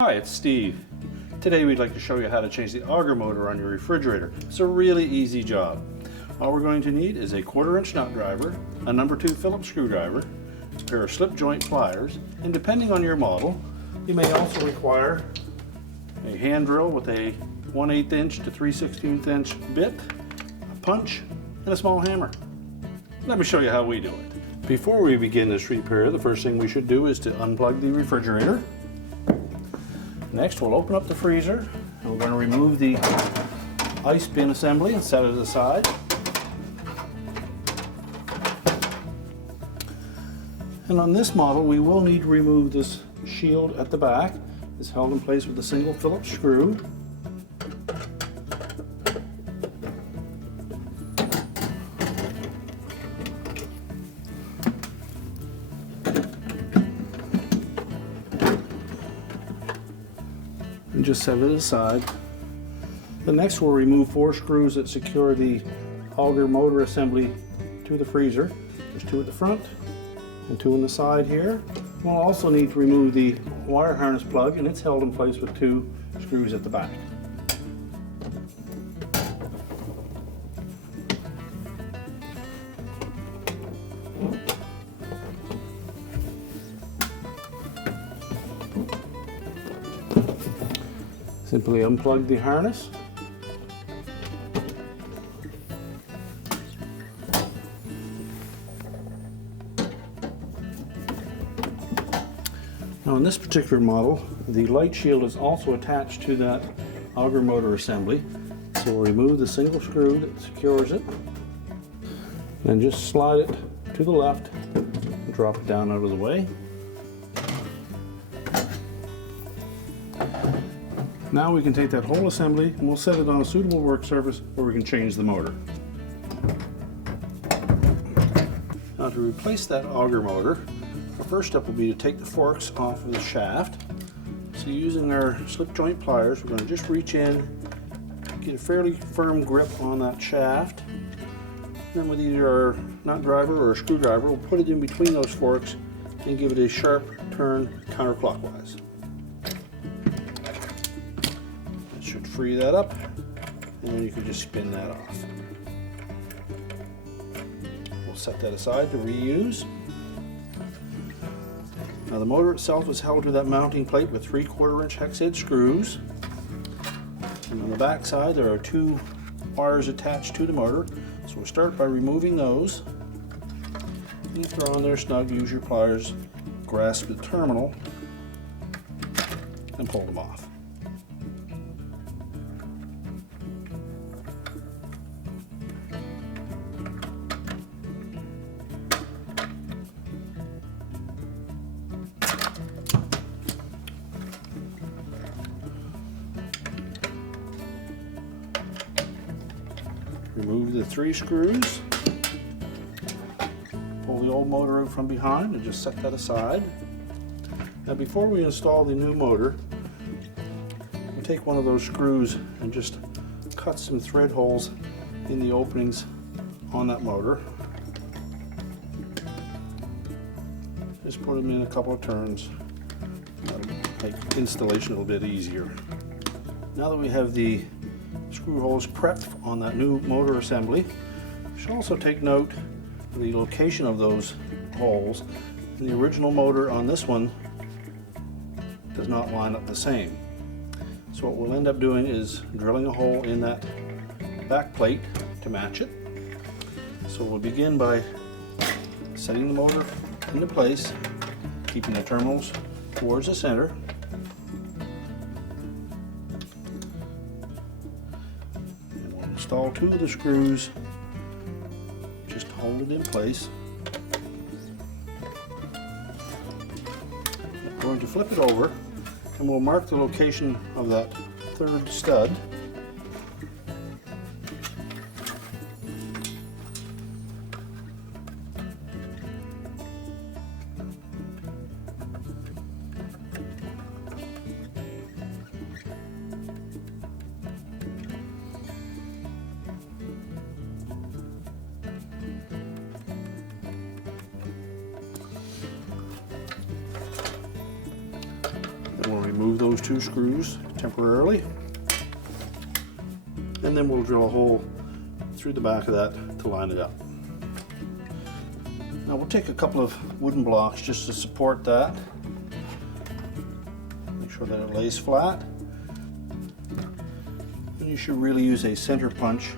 Hi, it's Steve. Today we'd like to show you how to change the auger motor on your refrigerator. It's a really easy job. All we're going to need is a 1/4" nut driver, a No. 2 Phillips screwdriver, a pair of slip joint pliers, and depending on your model, you may also require a hand drill with a 1/8" to 3/16" bit, a punch, and a small hammer. Let me show you how we do it. Before we begin this repair, the first thing we should do is to unplug the refrigerator. Next, we'll open up the freezer and we're going to remove the ice bin assembly and set it aside. And on this model, we will need to remove this shield at the back. It's held in place with a single Phillips screw. And just set it aside. The next we'll remove 4 screws that secure the Auger motor assembly to the freezer. There's 2 at the front and 2 on the side here. We'll also need to remove the wire harness plug, and it's held in place with 2 screws at the back. Simply unplug the harness. Now in this particular model, the light shield is also attached to that auger motor assembly. So we'll remove the single screw that secures it and just slide it to the left and drop it down out of the way. Now we can take that whole assembly and we'll set it on a suitable work surface where we can change the motor. Now to replace that auger motor, our first step will be to take the forks off of the shaft. So using our slip joint pliers, we're going to just reach in, get a fairly firm grip on that shaft. Then with either our nut driver or a screwdriver, we'll put it in between those forks and give it a sharp turn counterclockwise. Should free that up, and then you can just spin that off. We'll set that aside to reuse. Now the motor itself is held to that mounting plate with 3/4" hex head screws. And on the back side there are 2 wires attached to the motor. So we'll start by removing those. And if they're on there snug, use your pliers, grasp the terminal, and pull them off. Remove the 3 screws, pull the old motor out from behind and just set that aside. Now before we install the new motor, we'll take one of those screws and just cut some thread holes in the openings on that motor. Just put them in a couple of turns. That'll make installation a little bit easier. Now that we have the screw holes prepped on that new motor assembly, you should also take note of the location of those holes. The original motor on this one does not line up the same. So what we'll end up doing is drilling a hole in that back plate to match it. So we'll begin by setting the motor into place, keeping the terminals towards the center. Install 2 of the screws just to hold it in place. I'm going to flip it over and we'll mark the location of that 3rd stud. We'll remove remove those two screws temporarily. And then we'll drill a hole through the back of that to line it up. Now we'll take a couple of wooden blocks just to support that. Make sure that it lays flat. And you should really use a center punch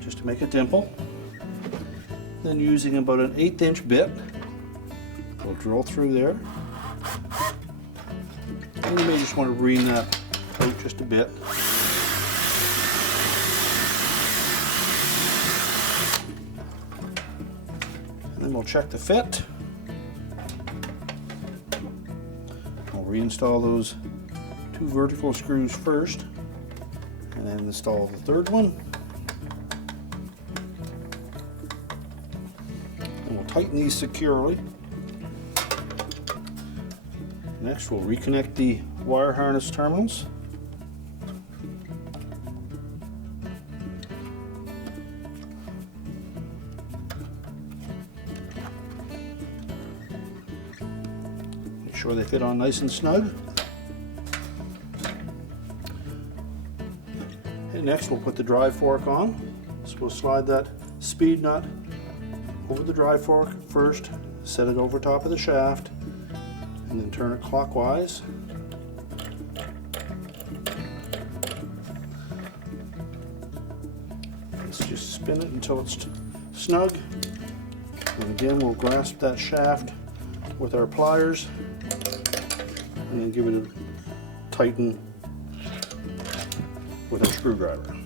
just to make a dimple. Then using about an 1/8 inch bit, we'll drill through there. And you may just want to ream that out just a bit. And then we'll check the fit. I'll reinstall those two vertical screws first, and then install the third one. And we'll tighten these securely. Next, we'll reconnect the wire harness terminals. Make sure they fit on nice and snug. And next, we'll put the drive fork on. So we'll slide that speed nut over the drive fork first, set it over top of the shaft, and then turn it clockwise. Let's just spin it until it's snug. And again, we'll grasp that shaft with our pliers and then give it a tighten with our screwdriver.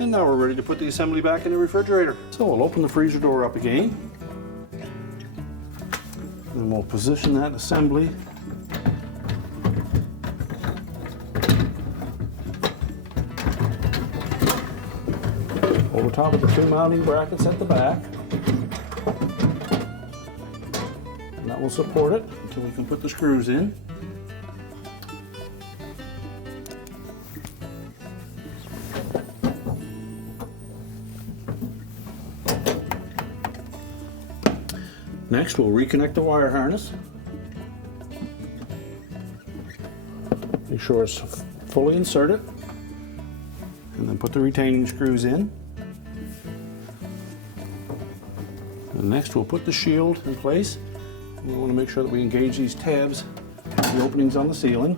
And now we're ready to put the assembly back in the refrigerator. So we'll open the freezer door up again. And we'll position that assembly over top of the two mounting brackets at the back. And that will support it until we can put the screws in. Next, we'll reconnect the wire harness. Make sure it's fully inserted. And then put the retaining screws in. And next, we'll put the shield in place. We want to make sure that we engage these tabs, the openings on the ceiling.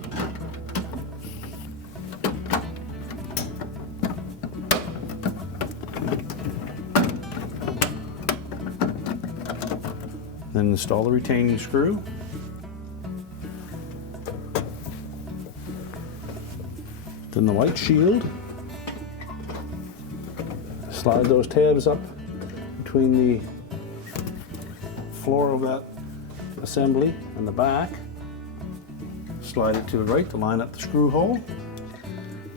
Then install the retaining screw. Then the white shield. Slide those tabs up between the floor of that assembly and the back. Slide it to the right to line up the screw hole.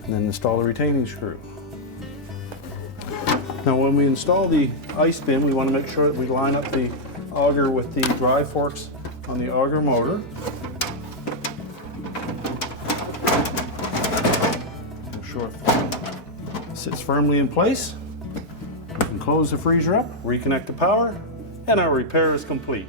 And then install the retaining screw. Now when we install the ice bin, we want to make sure that we line up the auger with the drive forks on the Auger motor. Make sure it sits firmly in place. We can close the freezer up, reconnect the power, and our repair is complete.